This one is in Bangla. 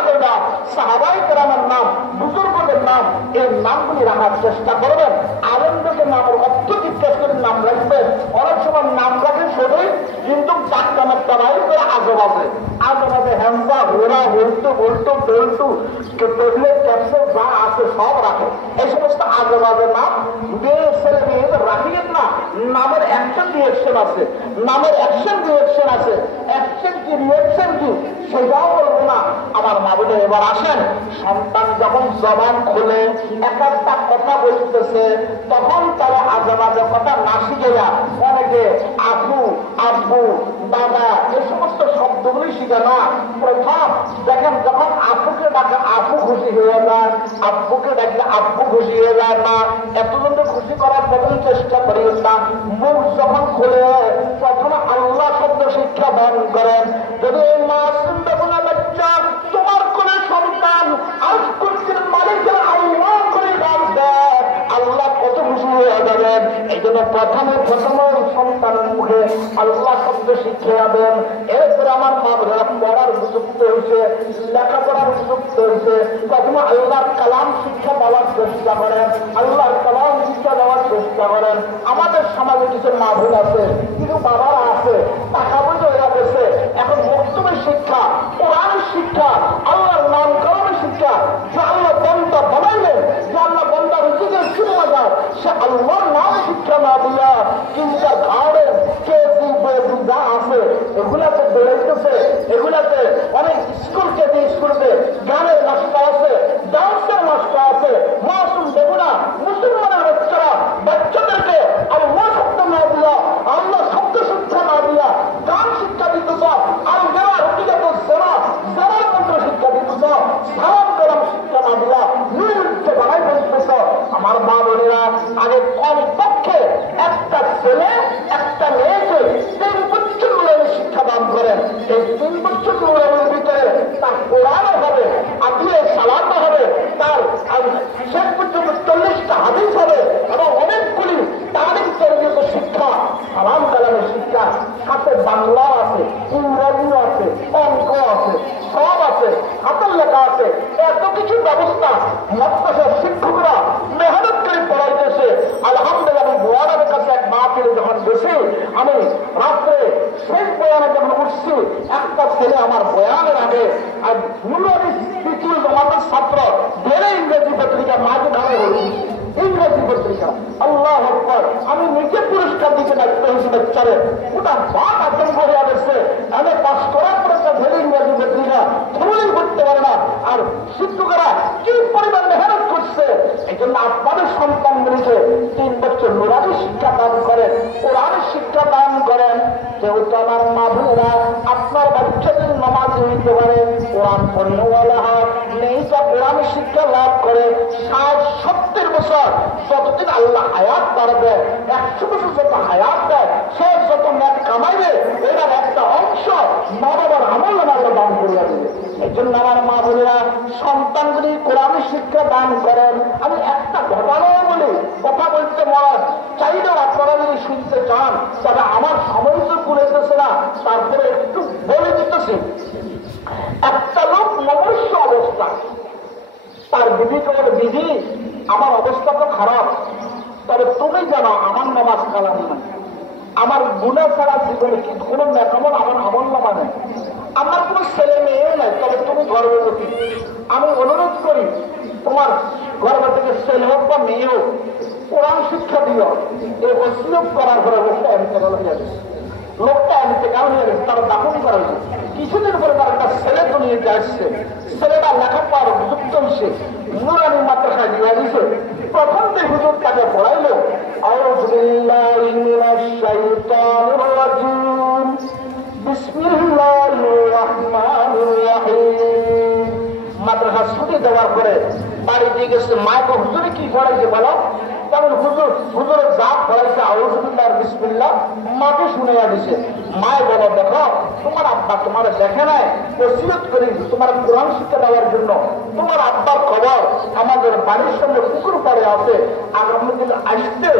উলামাদের নাম, সাহাবায়ে কেরামের নাম, বুজুর্গদের নাম, এই নামগুলি রাখার চেষ্টা করবেন। আলেমদের নামের অর্থ জিজ্ঞেস করে নাম রাখবেন। অনেক সময় নাম রাখেন শুধুই, কিন্তু চাক্কা মাত্রা বাইর করে আজেবাজে হ্যান্সা ঘোড়া বল্টু বল্টু টল্টু টয়লেট ক্যাপসুল যা আছে সব রাখে। এই সমস্ত আজেবাজে নাম মেয়ে ছেলে মেয়েদের রাখিয়েন না। নামের অ্যাকশন রিয়েকশন আছে, নামের অ্যাকশন রিয়েকশন আছে। অ্যাকশন কি রিয়েকশন কি সেটাও বলবো না। আমার মা বলে এবার আসেন, সন্তান যখন জবান খুলে এক একটা কথা বলতেছে, তখন তারা আজেবাজে কথা না শিখে না। অনেকে আপু আব্বু দাদা এই সমস্ত শব্দগুলি শিখে না। প্রথম দেখেন, যখন আপুকে ডাকে আপু খুশি হয়ে যায়, আব্বুকে ডাকলে আব্বু খুশি হয়ে যায় না। এতজনকে খুশি করার প্রথম চেষ্টা করি না। মুখ যখন খুলে প্রথমে আল্লাহ শব্দ শিক্ষা দান করেন। যদি এই মাসুম বেগুনা বাচ্চা তোমার কোন সন্তান আজ করছেন মালিকের আল্লাহ করে ডাক দেয়, আল্লাহ কত খুশি হয়ে যাবেন। এই জন্য প্রথমে সন্তানের মুখে আল্লাহ শব্দ শিক্ষা দেন। এরপরে আমার মা বোনেরা পড়ার উপযুক্ত হয়েছে, লেখাপড়ার উপযুক্ত হয়েছে, প্রথমে আল্লাহর কালাম শিক্ষা দেওয়ার চেষ্টা করেন, আল্লাহর কালাম শিক্ষা দেওয়ার চেষ্টা করেন। আমাদের সমাজে কিছু মা বোন আছে, কিছু বাবারা আছে, টাকা পয়সা হয়ে গেছে, এখন মক্তবের শিক্ষা, কোরআন শিক্ষা, আল্লাহর নাম কালামের শিক্ষা, যে আল্লাহ বন্দা বানাইলেন, যে আল্লাহ বন্দা রুজিদের শুরু বাজার, সে আল্লাহর নাম শিক্ষা না দিয়া কিংবা গার্ডেন কেজি বেজি যা আছে এগুলাতে বেড়াইতেছে। এগুলাতে অনেক স্কুল কেজি স্কুলতে গানের নষ্ট আছে, ডান্সের নষ্ট আছে। মাসুম বেগুনা মুসলমানের বাচ্চাদেরকে আল্লাহ শব্দ না দিয়া, আল্লাহ শব্দ শিক্ষা না দিয়া গান শিক্ষা দিতেছ, আর যারা হকিগত যারা মন্ত্র শিক্ষা দিতেছ, সালাম কালাম শিক্ষা না দিয়া নির্লজ্জ বানাই বলতেছ। আমার মা বোনেরা আগে কমপক্ষে একটা ছেলে একটা মেয়েকে 3 বছর নুরানি শিক্ষা দান করেন। এই 3 বছর নুরানির ভিতরে তার কোরআনও হবে, আদিয়ে সালামও হবে, তার শেষ পর্যন্ত 40টা হাদিস হবে এবং অনেকগুলি তারিখ তরবিয়ত শিক্ষা, সালাম কালামের শিক্ষা, সাথে বাংলাও আছে, ইংরেজিও আছে, অঙ্ক আছে, সব আছে, হাতের লেখা আছে। এত কিছু ব্যবস্থা মাদ্রাসার শিক্ষকরা মেহনত করে পড়াইতেছে। আলহামদুলিল্লাহ, আমি বোয়ারের কাছে এক মাহফিলে যখন গেছি, আমি রাত্রে শেষ বয়ানে যখন উঠছি, একটা ছেলে আমার বয়ানের আগে আর নুরানি তৃতীয় জমাতের ছাত্র বেড়ে ইংরেজি পত্রিকা মাঝে ধারে হয়েছি, ইংরেজি পত্রিকা। আল্লাহ আকবার, আমি নিজে পুরস্কার দিতে দায়িত্ব হয়েছি বাচ্চারে, ওটা বাদ আতঙ্ক হয়ে গেছে। আমি পাশ করার পরে একটা ভেবে ইংরেজি পত্রিকা ফুলই করতে পারে না। আর শিক্ষকরা কি পরিমাণ মেহনত করছে। এই জন্য আপনাদের সন্তানগুলিকে 3 বছর নুরানি শিক্ষা দান করেন, কোরআন শিক্ষা দান করেন। যেহেতু আমার মা বোনেরা আপনার বাচ্চাদের নামাজ হইতে পারে, কোরআন পড়নেওয়ালা হয়, মেয়েটা কোরআন শিক্ষা লাভ করে 60-70 বছর, যতদিন আল্লাহ হায়াত বাড়বে, 100 বছর যত হায়াত দেয়, সে যত ম্যাট কামাইবে, এটার একটা অংশ মা বাবার আমল আল্লাহ দান করিয়া দেবে। এই জন্য আমার মা বোনেরা সন্তানগুলি কোরআন শিক্ষা দান করেন। আমি একটা ঘটনাও বলি, কথা বলতে মরার চাইলেও আপনারা যদি শুনতে চান, তবে আমার সময় তো কুলাইতেছে না, তারপরে একটু বলে দিতেছি। একটা লোক মনুষ্য অবস্থা, তার বিবিকে বলে, বিবি আমার অবস্থা তো খারাপ, তবে তুমি জানো আমার নামাজ কালাম না, আমার গুনাহ ছাড়া জীবনে কোনো নেকামল আমার আমল নামা নেই, আমার কোনো ছেলে মেয়েও নাই, তবে তুমি গর্ভবতী, আমি অনুরোধ করি তোমার গর্ভ থেকে ছেলে হোক বা মেয়ে হোক কোরআন শিক্ষা দিও। এই ওসিয়ত করার পরে লোকটা এন্তেকাল হয়ে যাবে, লোকটা এন্তেকাল হয়ে গেছে, তার দাফন করা হয়েছে। কিছুদিন পরে তার একটা ছেলে দুনিয়াতে আসছে, ছেলেটা লেখাপড়ার যুক্ত হয়েছে, নুরানি মাদ্রাসায় নিয়ে দিয়েছে। প্রথম যে হুজুর তাকে পড়াইলো, আউযু বিল্লাহি মিনাশ শাইতানির রাজিম, বিসমিল্লাহির রহমানির রহিম। মাদ্রাসা ছুটি দেওয়ার পরে বাড়ি দিয়ে গেছে, মাকে হুজুরে কি পড়াইছে বলো? তখন হুজুরে যা পড়াইছে আউযু বিল্লাহি বিসমিল্লাহ মাকে শুনাইয়া দিছে। মায় বলো, দেখো তোমার আব্বা তোমার দেখে নাই, ওসিয়ত করি তোমার কোরআন শিক্ষা দেওয়ার জন্য। তোমার আব্বার খবর আমাদের বাড়ির সঙ্গে পুকুর পাড়ে আছে, আগামী দিন আসতে